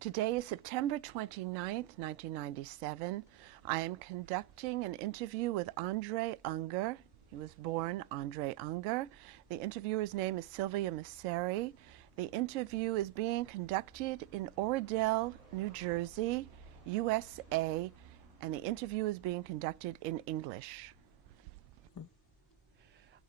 Today is September 29th, 1997. I am conducting an interview with Andre Ungar. He was born Andre Ungar. The interviewer's name is Sylvia Messeri. The interview is being conducted in Oradell, New Jersey, USA, and the interview is being conducted in English.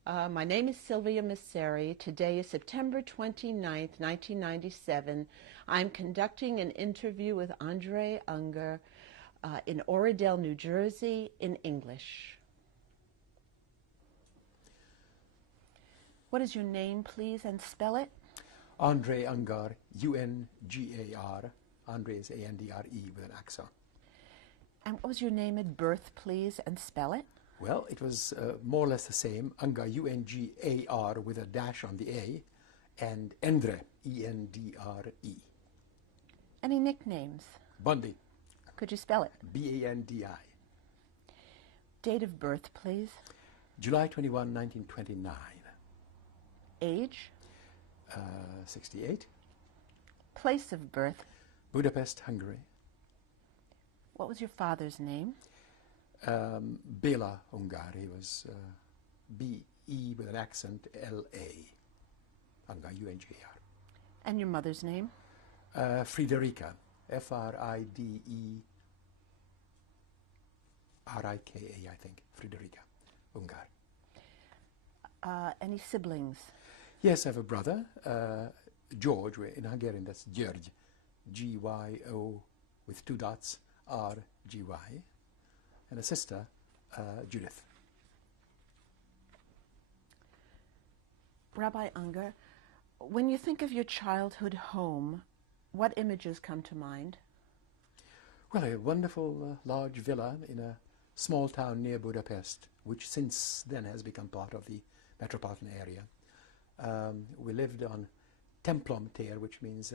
My name is Sylvia Messeri. Today is September 29th, 1997. I'm conducting an interview with Andre Ungar in Oradell, New Jersey, in English. What is your name, please, and spell it? Andre Ungar, U-N-G-A-R. Andre is A-N-D-R-E with an accent. And what was your name at birth, please, and spell it? Well, it was more or less the same. Ungar, U-N-G-A-R with a dash on the A, and Endre, E-N-D-R-E. Any nicknames? Bundy. Could you spell it? B-A-N-D-I. Date of birth, please. July 21, 1929. Age? 68. Place of birth? Budapest, Hungary. What was your father's name? Béla Ungar. He was B-E with an accent, L-A. Ungar, U-N-G-A-R. And your mother's name? Friederika, F-R-I-D-E-R-I-K-A, I think. Friederika Ungar. Any siblings? Yes, I have a brother, George. In Hungarian that's György, G-Y-O with two dots, R-G-Y, and a sister, Judith. Rabbi Ungar, when you think of your childhood home, what images come to mind? Well, a wonderful large villa in a small town near Budapest, which since then has become part of the metropolitan area. We lived on Templom tér, which means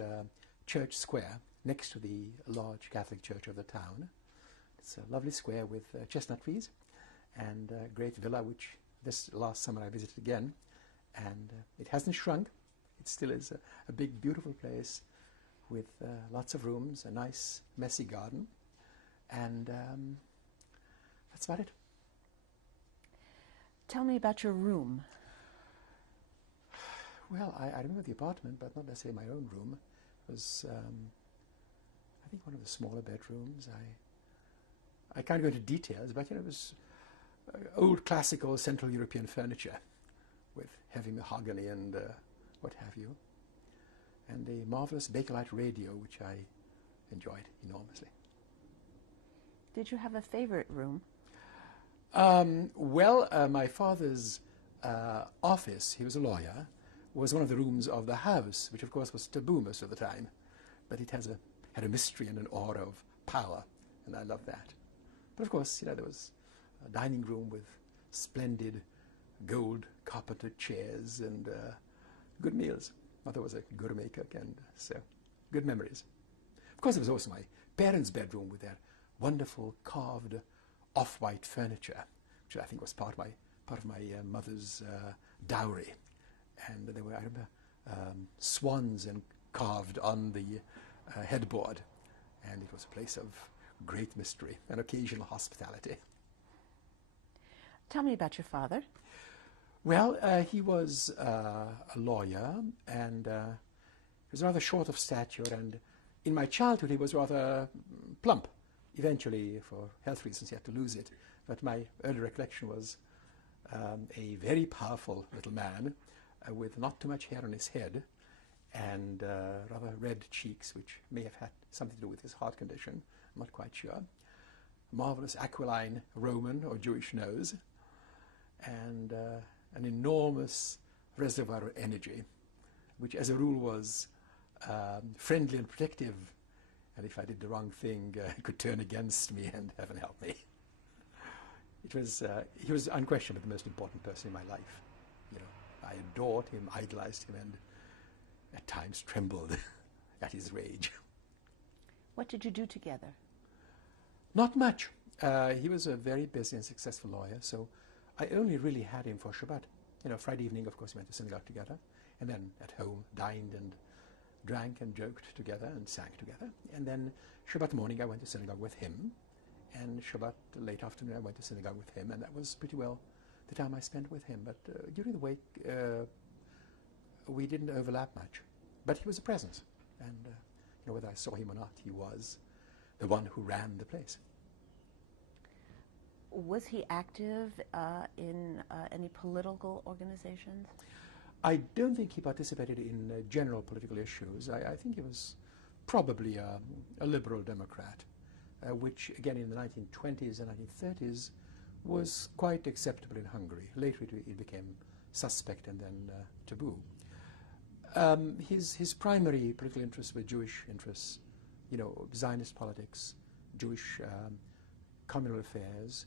church square, next to the large Catholic church of the town. It's a lovely square with chestnut trees and a great villa, which this last summer I visited again. And it hasn't shrunk. It still is a big, beautiful place with lots of rooms, a nice, messy garden. And that's about it. Tell me about your room. Well, I remember the apartment, but not necessarily my own room. It was, I think, one of the smaller bedrooms. I can't go into details, but it was old classical Central European furniture with heavy mahogany and what have you. And a marvelous Bakelite radio, which I enjoyed enormously. Did you have a favorite room? My father's office, he was a lawyer, was one of the rooms of the house, which of course was taboo most of the time, but it had a mystery and an aura of power, and I loved that. But of course, there was a dining room with splendid gold carpeted chairs and good meals. Mother was a gourmet cook, and so good memories. Of course, there was also my parents' bedroom with their wonderful carved off-white furniture, which I think was part of my mother's dowry. And there were, I remember, swans and carved on the headboard, and it was a place of great mystery and occasional hospitality. Tell me about your father. Well, he was a lawyer, and he was rather short of stature, and in my childhood he was rather plump. Eventually, for health reasons, he had to lose it. But my early recollection was a very powerful little man with not too much hair on his head and rather red cheeks, which may have had something to do with his heart condition. I'm not quite sure. Marvelous aquiline Roman or Jewish nose, and an enormous reservoir of energy, which as a rule was friendly and protective, and if I did the wrong thing, he could turn against me, and heaven help me. He was unquestionably the most important person in my life. I adored him, idolized him, and at times trembled at his rage. What did you do together? Not much. He was a very busy and successful lawyer, so I only really had him for Shabbat. Friday evening, of course, we went to synagogue together, and then at home dined and drank and joked together and sang together. And then Shabbat morning I went to synagogue with him, and Shabbat late afternoon I went to synagogue with him, and that was pretty well the time I spent with him. But during the week we didn't overlap much. But he was a presence, and whether I saw him or not, he was the one who ran the place. Was he active in any political organizations? I don't think he participated in general political issues. I think he was probably a liberal Democrat, which again in the 1920s and 1930s was quite acceptable in Hungary. Later it became suspect and then taboo. His primary political interests were Jewish interests, Zionist politics, Jewish communal affairs,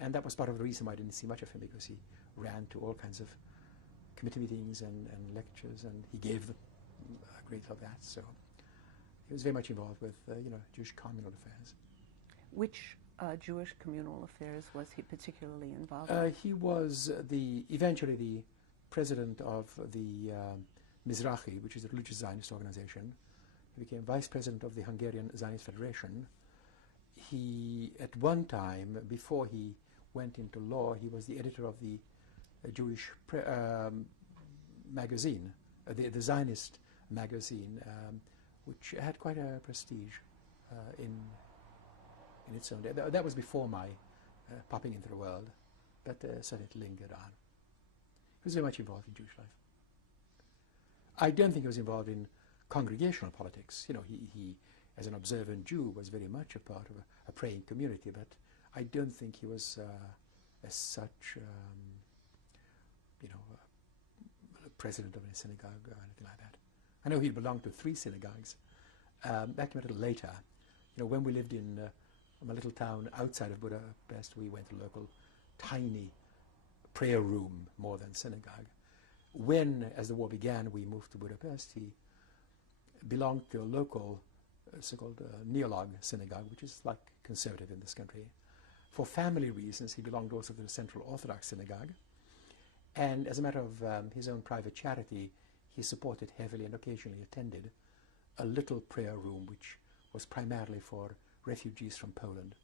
and that was part of the reason why I didn't see much of him, because he ran to all kinds of committee meetings and lectures, and he gave them a great deal of that. So he was very much involved with Jewish communal affairs. Which Jewish communal affairs was he particularly involved in? He was eventually the president of the Mizrahi, which is a religious Zionist organization. He became vice president of the Hungarian Zionist Federation. He, at one time, before he went into law, he was the editor of the Jewish magazine, the Zionist magazine, which had quite a prestige in its own day. That was before my popping into the world, but certainly it lingered on. He was very much involved in Jewish life. I don't think he was involved in congregational politics. He, as an observant Jew, was very much a part of a praying community, but I don't think he was as such, a president of a synagogue or anything like that. I know he belonged to 3 synagogues. That came a little later. When we lived in a little town outside of Budapest, we went to a local tiny prayer room more than synagogue. When, as the war began, we moved to Budapest, he belonged to a local so-called Neolog synagogue, which is like conservative in this country. For family reasons, he belonged also to the Central Orthodox synagogue. And as a matter of his own private charity, he supported heavily and occasionally attended a little prayer room which was primarily for refugees from Poland.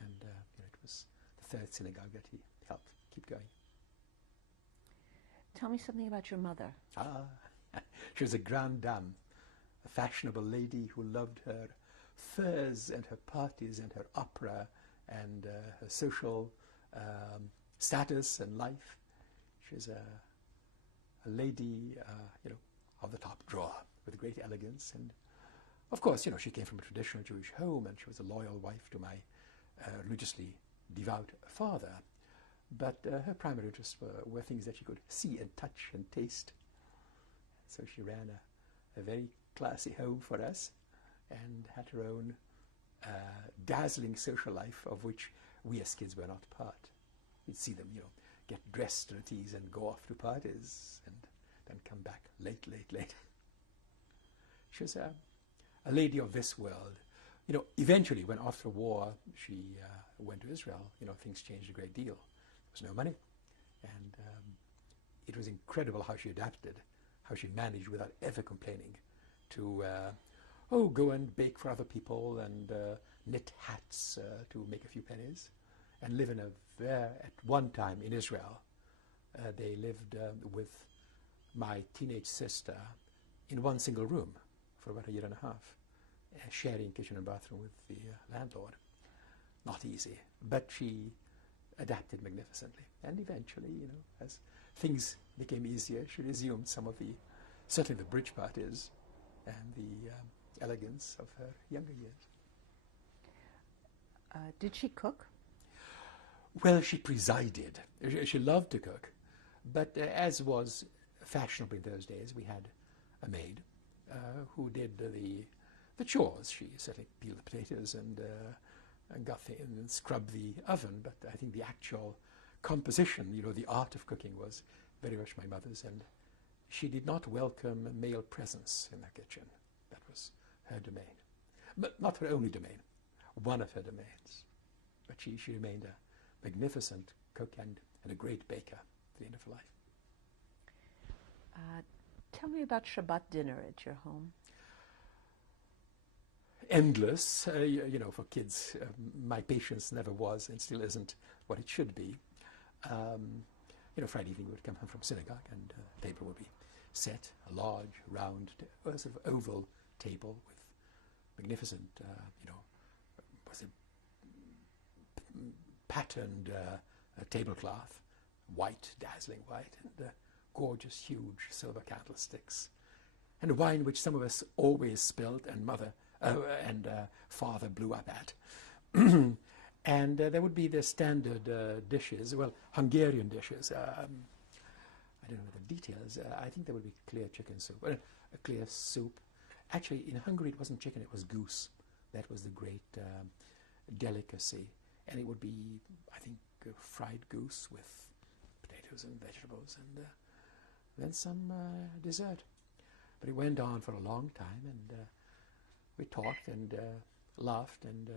And it was the 3rd synagogue that he helped keep going. Tell me something about your mother. She was a grande dame, a fashionable lady who loved her furs and her parties and her opera and her social status and life. She was a lady, of the top drawer with great elegance. And of course, she came from a traditional Jewish home, and she was a loyal wife to my religiously devout father. But her primary interests were things that she could see and touch and taste. So she ran a very classy home for us and had her own dazzling social life, of which we as kids were not part. We'd see them, get dressed to the tees and go off to parties and then come back late. She was a lady of this world. Eventually, when after the war she went to Israel, things changed a great deal. There was no money, and it was incredible how she adapted, how she managed without ever complaining to go and bake for other people and knit hats to make a few pennies, and live at one time in Israel. They lived with my teenage sister in one single room for about a year and a half, sharing kitchen and bathroom with the landlord. Not easy, but she adapted magnificently. And eventually, as things became easier, she resumed certainly the bridge parties and the elegance of her younger years. Did she cook? Well, she presided. She loved to cook. But as was fashionable in those days, we had a maid who did the chores. She certainly peeled the potatoes and scrubbed the oven, but I think the actual composition, the art of cooking was very much my mother's, and she did not welcome male presence in the kitchen. That was her domain. But not her only domain, one of her domains. But she remained a magnificent cook and a great baker at the end of her life. Tell me about Shabbat dinner at your home. Endless, you know, for kids. My patience never was and still isn't what it should be. You know, Friday evening we would come home from synagogue and the table would be set, a large, round, sort of oval table with magnificent, you know, was it patterned tablecloth, white, dazzling white, and gorgeous, huge silver candlesticks, and wine which some of us always spilled and father blew up at. And there would be the standard dishes, well, Hungarian dishes. I don't know the details. I think there would be clear chicken soup, a clear soup. Actually, in Hungary it wasn't chicken, it was goose. That was the great delicacy. And it would be, I think, fried goose with potatoes and vegetables and then some dessert. But it went on for a long time, and we talked and laughed and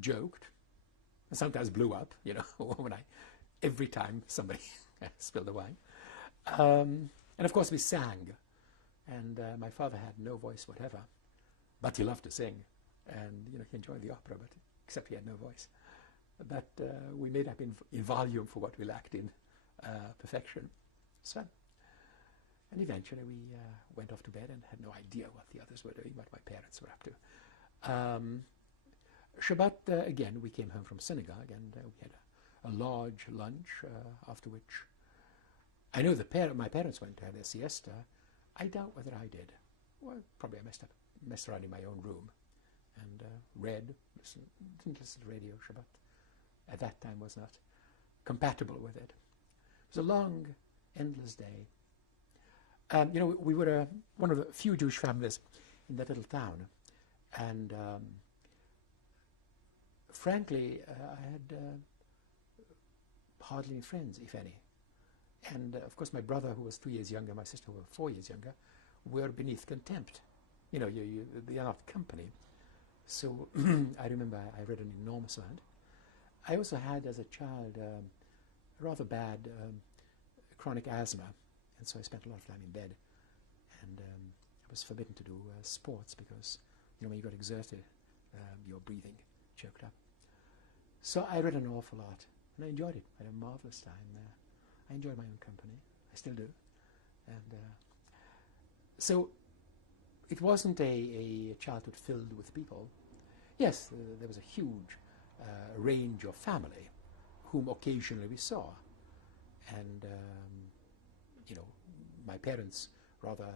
joked, and sometimes blew up, you know, every time somebody spilled the wine. And of course we sang, and my father had no voice whatever, but he loved to sing, and you know, he enjoyed the opera, but except he had no voice. But we made up in volume for what we lacked in perfection. So, and eventually we went off to bed and had no idea what the others were doing, what my parents were up to. Shabbat, again, we came home from synagogue, and we had a large lunch, after which I know my parents went to have their siesta. I doubt whether I did. Well, probably I messed around in my own room and didn't listen to radio. Shabbat at that time was not compatible with it. It was a long, endless day. You know, we were one of the few Jewish families in that little town, and frankly, I had hardly any friends, if any. And of course, my brother, who was 3 years younger, my sister, who was 4 years younger, were beneath contempt. You know, they are not company. So I remember I read an enormous amount. I also had, as a child, rather bad chronic asthma, and so I spent a lot of time in bed. And I was forbidden to do sports because, you know, when you got exerted, your breathing choked up. So I read an awful lot, and I enjoyed it. I had a marvelous time there. I enjoyed my own company. I still do. And so it wasn't a childhood filled with people. Yes, there was a huge range of family whom occasionally we saw. And, you know, my parents' rather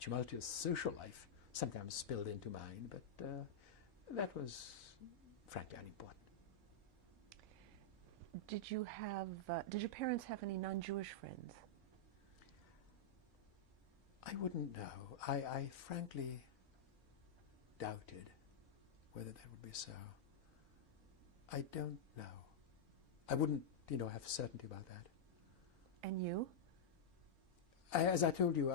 tumultuous social life sometimes spilled into mine, but that was frankly unimportant. Did your parents have any non-Jewish friends? I wouldn't know. I frankly doubted whether that would be so. I don't know. I wouldn't, you know, have certainty about that. And you? As I told you,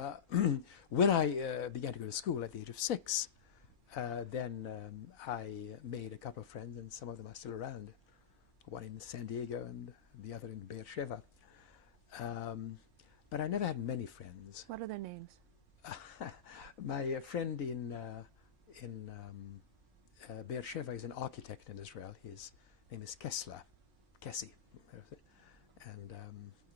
when I began to go to school at the age of 6, then I made a couple of friends, and some of them are still around. One in San Diego and the other in Beersheba. But I never had many friends. What are their names? My friend in Beersheba is an architect in Israel. His name is Kessi. And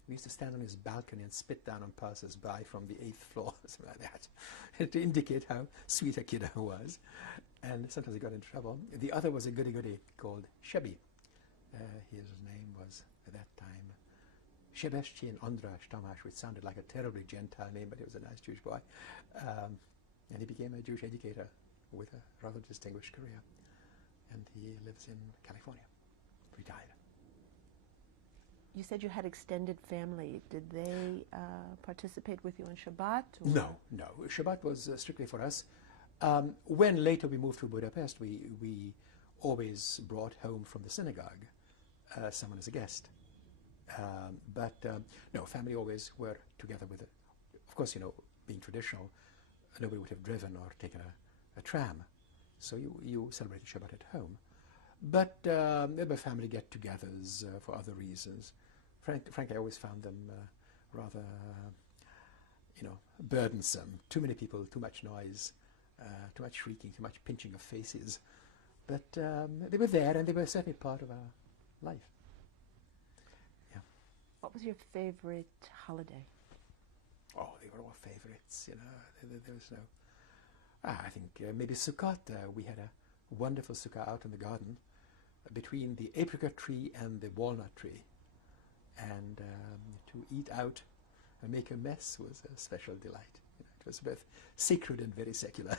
we used to stand on his balcony and spit down on passers-by from the 8th floor, something like that, to indicate how sweet a kid I was. And sometimes he got in trouble. The other was a goody-goody called Shebi. His name was, at that time, Shebeshchin Ondrash Tamash, which sounded like a terribly Gentile name, but he was a nice Jewish boy. And he became a Jewish educator with a rather distinguished career. And he lives in California, retired. You said you had extended family. Did they participate with you on Shabbat? Or? No. Shabbat was strictly for us. When later we moved to Budapest, we always brought home from the synagogue someone as a guest. But no, family always were together with it. Of course, you know, being traditional, nobody would have driven or taken a tram. So you celebrated Shabbat at home. But there were family get-togethers for other reasons. Frankly, I always found them rather, burdensome. Too many people, too much noise, too much shrieking, too much pinching of faces. But they were there, and they were certainly part of our life. Yeah. What was your favorite holiday? Oh, they were all favorites, There was no... I think maybe Sukkot. We had a wonderful sukkah out in the garden between the apricot tree and the walnut tree. And to eat out and make a mess was a special delight. It was both sacred and very secular,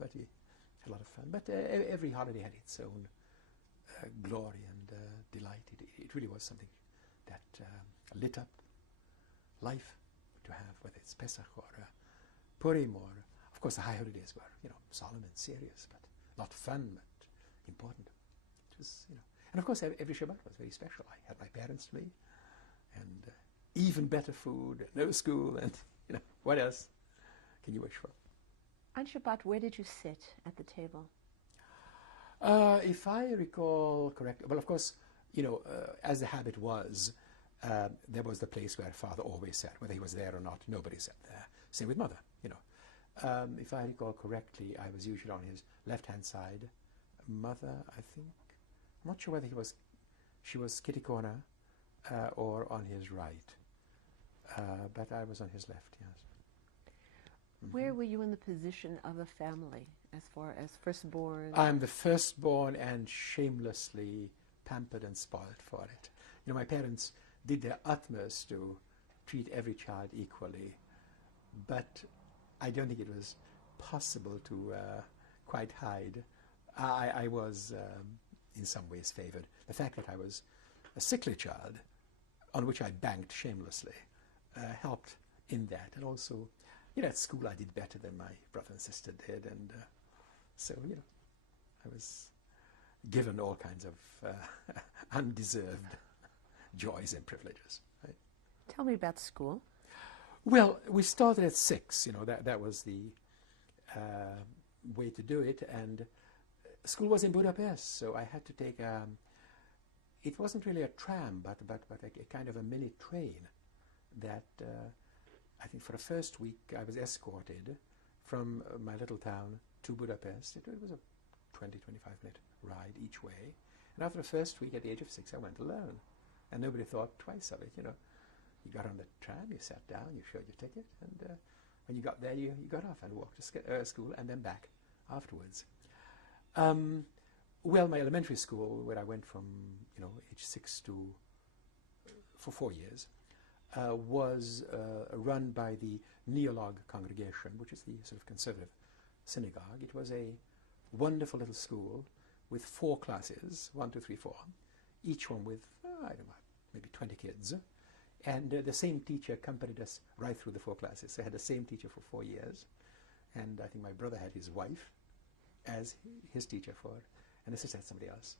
but we had a lot of fun. But every holiday had its own glory and delight. It really was something that lit up life to have, whether it's Pesach or Purim, or, of course, the high holidays were, solemn and serious, but not fun, but important. It was, and of course, every Shabbat was very special. I had my parents to me, and even better food, no school, and what else can you wish for? On Shabbat, where did you sit at the table? If I recall correctly, well, of course, as the habit was, there was the place where Father always sat. Whether he was there or not, nobody sat there. Same with Mother, If I recall correctly, I was usually on his left-hand side. Mother, I think, I'm not sure whether she was kitty corner or on his right. But I was on his left, yes. Mm-hmm. Where were you in the position of a family, as far as firstborn? I'm the firstborn and shamelessly pampered and spoiled for it. My parents did their utmost to treat every child equally, but I don't think it was possible to quite hide. I was in some ways favored. The fact that I was a sickly child, on which I banked shamelessly, helped in that. And also, at school I did better than my brother and sister did, and so, I was given all kinds of undeserved joys and privileges. Right? Tell me about school. Well, we started at 6, that was the way to do it, and school was in Budapest, so I had to take it wasn't really a tram, but a kind of a mini train that I think for the first week I was escorted from my little town to Budapest. It was a 20, 25-minute ride each way. And after the first week, at the age of 6, I went alone. And nobody thought twice of it, You got on the tram, you sat down, you showed your ticket, and when you got there, you got off and walked to school and then back afterwards. Well, my elementary school, where I went from, age 6 to for 4 years, was run by the Neolog congregation, which is the sort of conservative synagogue. It was a wonderful little school with 4 classes, 1, 2, 3, 4, each one with, I don't know, maybe 20 kids. And the same teacher accompanied us right through the 4 classes. So I had the same teacher for 4 years. And I think my brother had his wife as his teacher and the sister had somebody else.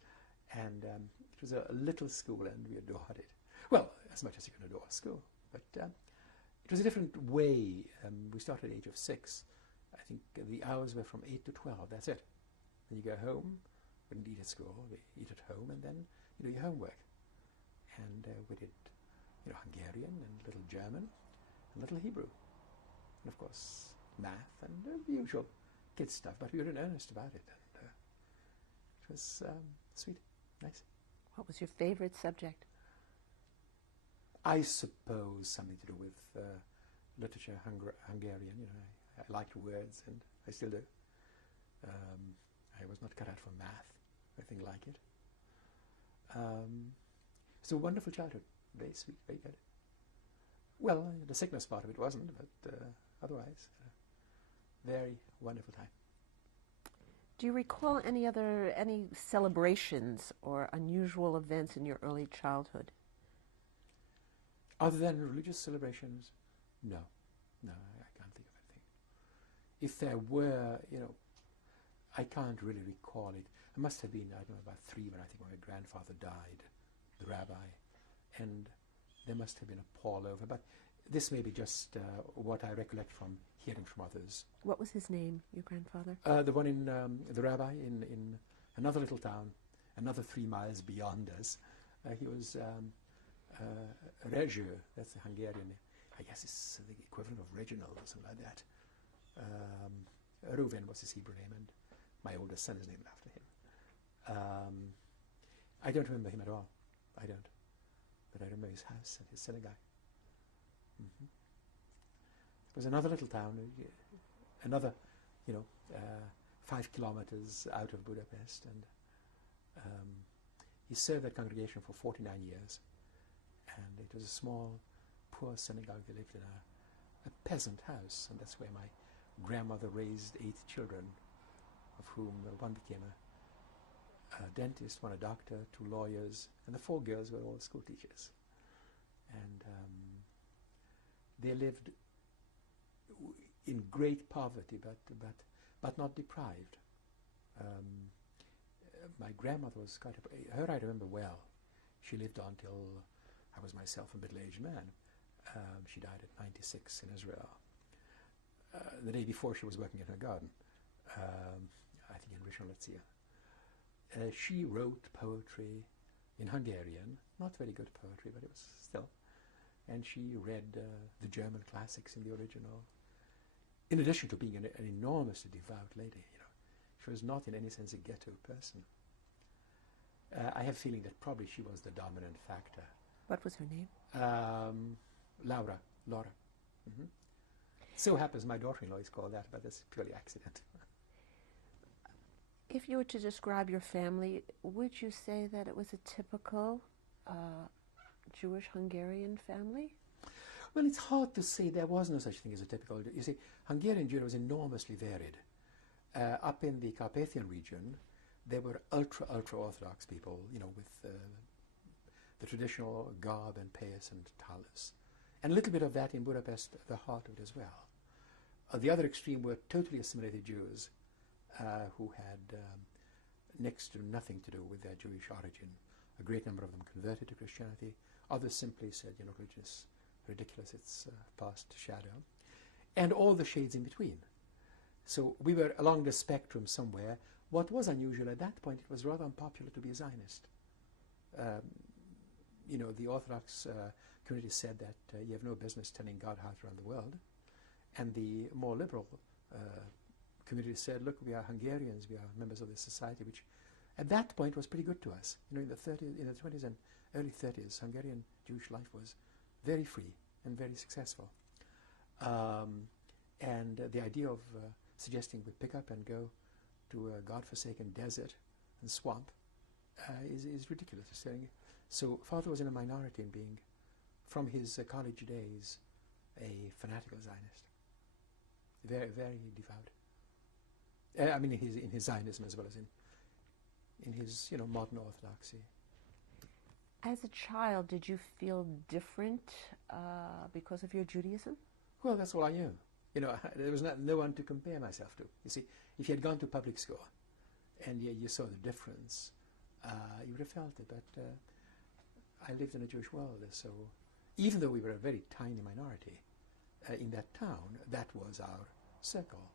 And it was a little school, and we adored it. Well, as much as you can adore school. But it was a different way. We started at the age of 6. I think the hours were from 8 to 12. That's it. Then you go home. Wouldn't eat at school. We eat at home, and then you do your homework. And we did, Hungarian and little German and little Hebrew. And of course, math and the usual kid stuff. But we were in earnest about it. And it was sweet, nice. What was your favorite subject? I suppose something to do with literature, Hungarian. I liked words, and I still do. I was not cut out for math, anything like it. It's a wonderful childhood, very sweet, very good. Well, the sickness part of it wasn't, but otherwise, very wonderful time. Do you recall any celebrations or unusual events in your early childhood? Other than religious celebrations, no, I can't think of anything. If there were, I can't really recall it. I must have been, I don't know, about 3 when I think my grandfather died, the rabbi, and there must have been a pall over. But this may be just what I recollect from hearing from others. What was his name, your grandfather? The one in the rabbi in another little town, another 3 miles beyond us. He was Rezső, that's the Hungarian name. I guess it's the equivalent of Reginald or something like that. Reuven was his Hebrew name, and my oldest son is named after him. I don't remember him at all. I don't. But I remember his house and his synagogue. It was another little town, another, 5 kilometers out of Budapest, and he served that congregation for 49 years. And it was a small, poor synagogue. They lived in a peasant house, and that's where my grandmother raised 8 children, of whom one became a dentist, one a doctor, 2 lawyers, and the 4 girls were all school teachers. And they lived in great poverty, but not deprived. My grandmother was her I remember well. She lived on till I was myself a middle-aged man. She died at 96 in Israel. The day before, she was working in her garden, I think in Rishon LeZion. She wrote poetry in Hungarian, not very good poetry, but it was still. And she read the German classics in the original. In addition to being an enormously devout lady, she was not in any sense a ghetto person. I have a feeling that probably she was the dominant factor. What was her name? Laura. So happens my daughter-in-law is called that, but that's purely accident. If you were to describe your family, would you say that it was a typical Jewish Hungarian family? Well, it's hard to say. There was no such thing as a typical. You see, Hungarian Jewry was enormously varied. Up in the Carpathian region, there were ultra-Orthodox people, with the traditional garb and payas and talus. And a little bit of that in Budapest, the heart of it as well. The other extreme were totally assimilated Jews who had next to nothing to do with their Jewish origin. A great number of them converted to Christianity. Others simply said, religion is ridiculous, it's past shadow. And all the shades in between. So we were along the spectrum somewhere. What was unusual at that point, it was rather unpopular to be a Zionist. The Orthodox community said that you have no business telling God how to run the world. And the more liberal community said, look, we are Hungarians, we are members of this society, which at that point was pretty good to us. In the 20s and early 30s, Hungarian Jewish life was very free and very successful. And the idea of suggesting we pick up and go to a God-forsaken desert and swamp is ridiculous. So father was in a minority in being, from his college days, a fanatical Zionist. Very, very devout. In his Zionism as well as in his, modern orthodoxy. As a child, did you feel different because of your Judaism? Well, that's all I knew. There was no one to compare myself to. You see, if you had gone to public school and you saw the difference, you would have felt it. But I lived in a Jewish world, so even though we were a very tiny minority in that town, that was our circle.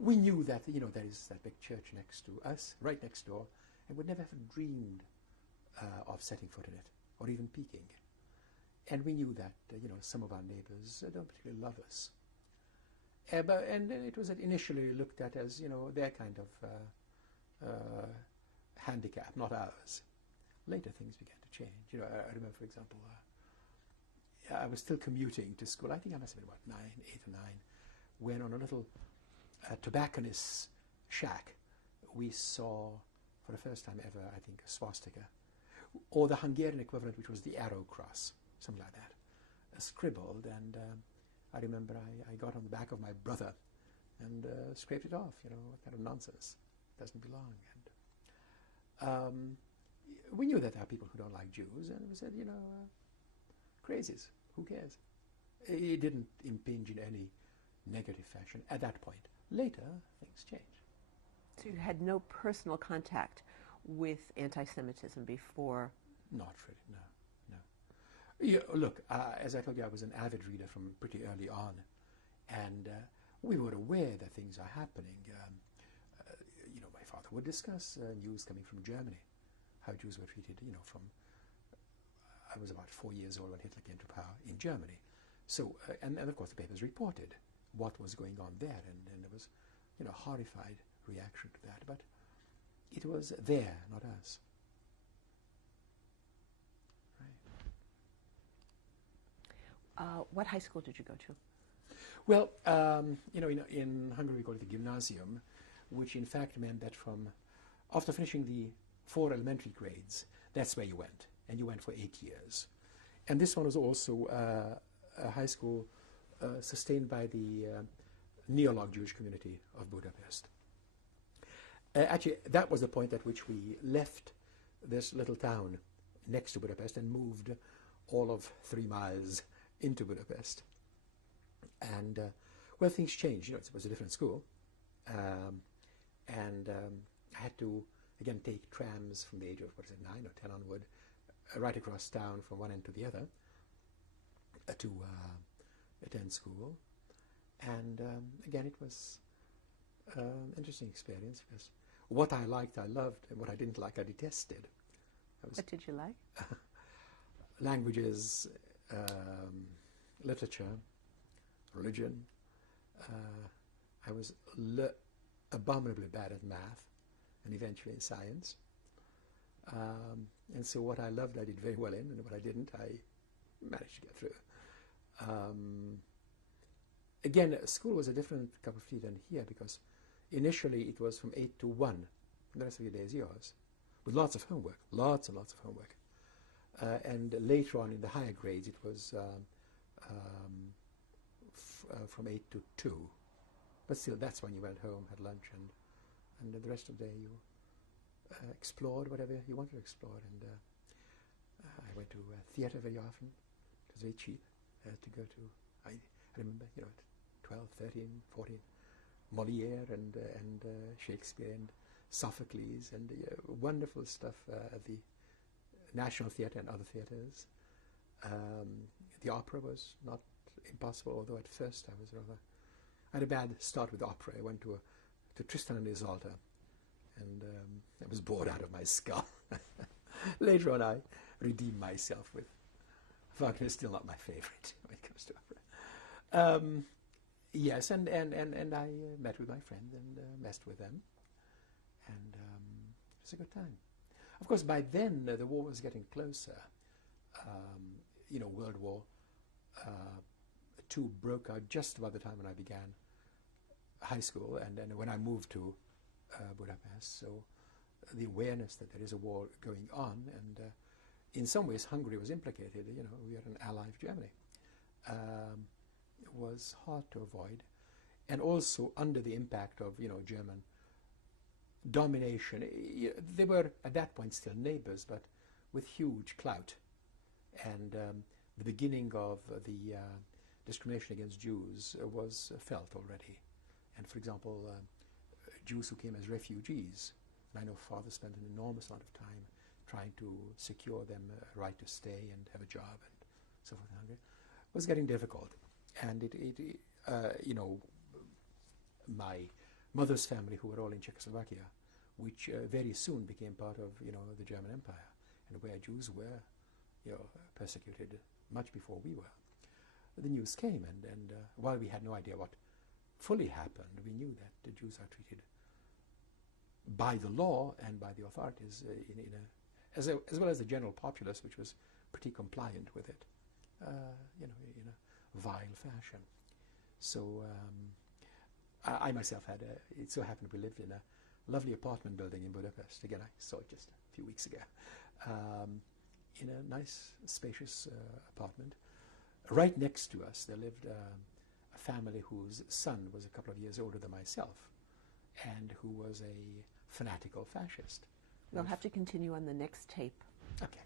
We knew that, there is that big church next to us, right next door, and would never have dreamed of setting foot in it, or even peeking. And we knew that, some of our neighbors don't particularly love us. And it was initially looked at as, their kind of handicap, not ours. Later things began to change. I remember, for example, I was still commuting to school. I think I must have been about 8 or 9, when on a little tobacconist's shack, we saw, for the first time ever, I think, a swastika, or the Hungarian equivalent, which was the arrow cross, something like that, scribbled. And I remember I got on the back of my brother and scraped it off. What kind of nonsense? It doesn't belong. And we knew that there are people who don't like Jews, and we said, crazies, who cares? It didn't impinge in any negative fashion at that point. Later, things changed. So you had no personal contact with anti-Semitism before? Not really, no. Look, as I told you, I was an avid reader from pretty early on, and we were aware that things are happening. My father would discuss news coming from Germany, how Jews were treated, I was about 4 years old when Hitler came to power in Germany. So, and of course the papers reported what was going on there, and there was, horrified reaction to that. But it was there, not us. Right. What high school did you go to? Well, in Hungary we call it the gymnasium, which in fact meant that after finishing the 4 elementary grades, that's where you went, and you went for 8 years. And this one was also a high school sustained by the Neolog Jewish community of Budapest. Actually, that was the point at which we left this little town next to Budapest and moved all of 3 miles into Budapest. And, well, things changed. It was a different school. And I had to, again, take trams from the age of, 9 or 10 onward, right across town from one end to the other to attend school. And again, it was an interesting experience because what I liked, I loved, and what I didn't like, I detested. What did you like? Languages, literature, religion. I was abominably bad at math and eventually in science. And so what I loved, I did very well in, and what I didn't, I managed to get through. Again, school was a different cup of tea than here because initially it was from 8 to 1. The rest of your day is yours, with lots of homework, lots and lots of homework. And later on in the higher grades, it was from 8 to 2. But still, that's when you went home, had lunch, and the rest of the day you explored whatever you wanted to explore. And I went to theatre very often. It was very cheap to go to. I remember, at 12, 13, 14, Molière and Shakespeare and Sophocles and wonderful stuff at the National Theatre and other theatres. The opera was not impossible, although at first I had a bad start with opera. I went to Tristan and Isolde, and I was bored out of my skull. Later on, I redeemed myself with Wagner is still not my favorite when it comes to opera. Yes, and I met with my friends and messed with them, and it was a good time. Of course, by then the war was getting closer. World War II broke out just about the time when I began high school, and then when I moved to Budapest. So the awareness that there is a war going on, and in some ways Hungary was implicated. We are an ally of Germany. Was hard to avoid, and also under the impact of German domination. They were at that point still neighbors, but with huge clout, and the beginning of the discrimination against Jews was felt already. And for example, Jews who came as refugees, and I know father spent an enormous amount of time trying to secure them a right to stay and have a job and so forth in Hungary, was getting difficult. And my mother's family, who were all in Czechoslovakia, which very soon became part of the German Empire, and where Jews were persecuted much before we were. The news came, and while we had no idea what fully happened, we knew that the Jews are treated by the law and by the authorities as well as the general populace, which was pretty compliant with it, in a vile fashion. So I myself it so happened we lived in a lovely apartment building in Budapest. Again, I saw it just a few weeks ago. In a nice, spacious apartment. Right next to us, there lived a family whose son was a couple of years older than myself, and who was a fanatical fascist. We'll have to continue on the next tape. Okay.